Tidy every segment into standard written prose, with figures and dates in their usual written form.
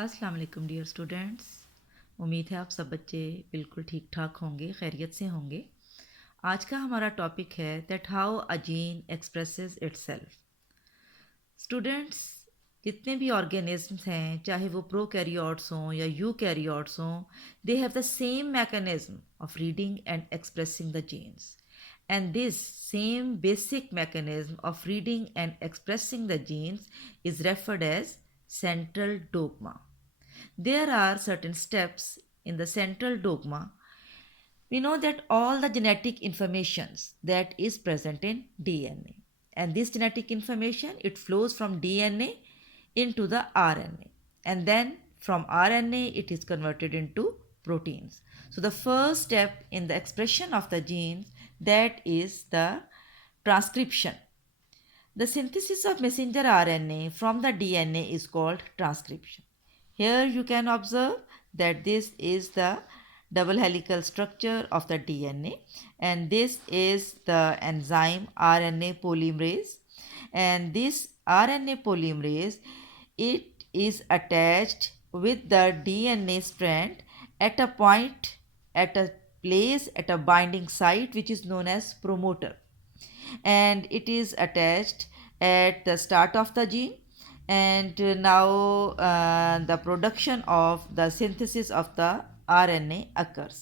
अस्सलाम वालेकुम dear students. उम्मीद है आप सब बच्चे बिल्कुल ठीक ठाक होंगे, खैरियत से होंगे। आज का हमारा टॉपिक है that how a gene expresses itself. Students, जितने भी ऑर्गेनिजम्स हैं, चाहे वो प्रोकैरियोट्स हों या यूकैरियोट्स हों, they have the same mechanism of reading and expressing the genes. And this same basic mechanism of reading and expressing the genes is referred as central dogma. There are certain steps in the central dogma. We know that all the genetic informations that is present in DNA, and this genetic information, it flows from DNA into the RNA, and then from RNA it is converted into proteins. So the first step in the expression of the genes, that is the transcription. The synthesis of messenger RNA from the DNA is called transcription. Here you can observe that this is the double helical structure of the DNA, and this is the enzyme RNA polymerase, and this RNA polymerase, it is attached with the DNA strand at a point, at a place, at a binding site which is known as promoter, and it is attached at the start of the gene. And now the production of the synthesis of the RNA occurs,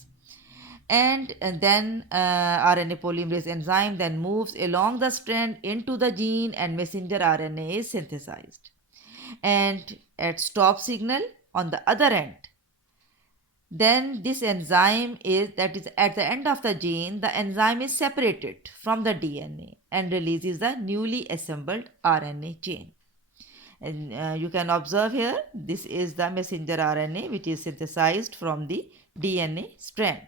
and then RNA polymerase enzyme then moves along the strand into the gene, and messenger RNA is synthesized. And at stop signal on the other end, then this enzyme is, that is at the end of the gene, the enzyme is separated from the DNA and releases the newly assembled RNA chain. And you can observe here, this is the messenger RNA which is synthesized from the DNA strand.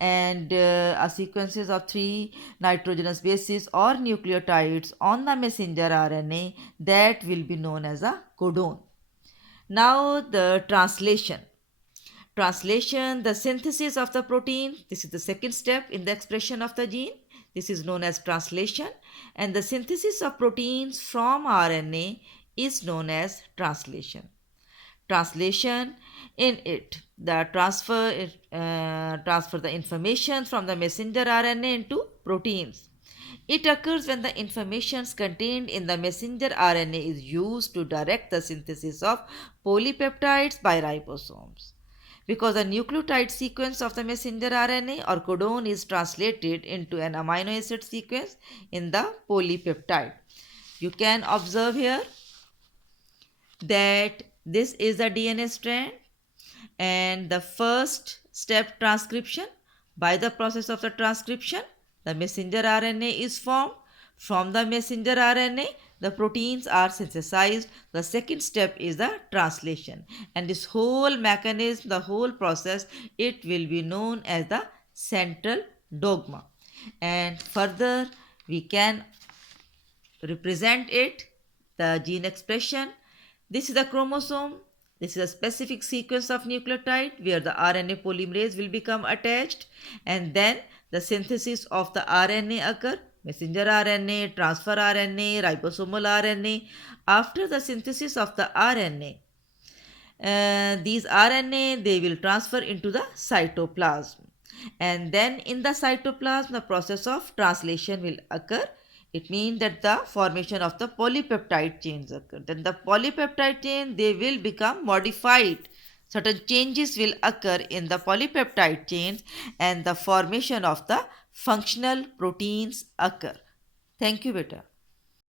And a sequences of 3 nitrogenous bases or nucleotides on the messenger RNA, that will be known as a codon. Now the translation. Translation, the synthesis of the protein, this is the second step in the expression of the gene. This is known as translation, and the synthesis of proteins from RNA is known as translation. Translation, in it, the transfer the information from the messenger RNA into proteins. It occurs when the information contained in the messenger RNA is used to direct the synthesis of polypeptides by ribosomes, because the nucleotide sequence of the messenger RNA or codon is translated into an amino acid sequence in the polypeptide. You can observe here that this is the DNA strand, and the first step, transcription. By the process of the transcription, the messenger RNA is formed. From the messenger RNA, the proteins are synthesized. The second step is the translation, and this whole mechanism, the whole process, it will be known as the central dogma. And further we can represent it, the gene expression. This is the chromosome. This is a specific sequence of nucleotide where the RNA polymerase will become attached, and then the synthesis of the RNA occur, messenger RNA, transfer RNA, ribosomal RNA. After the synthesis of the RNA, these RNA, they will transfer into the cytoplasm, and then in the cytoplasm the process of translation will occur. It means that the formation of the polypeptide chains occur. Then the polypeptide chain, they will become modified. Certain changes will occur in the polypeptide chains, and the formation of the functional proteins occur. Thank you, beta.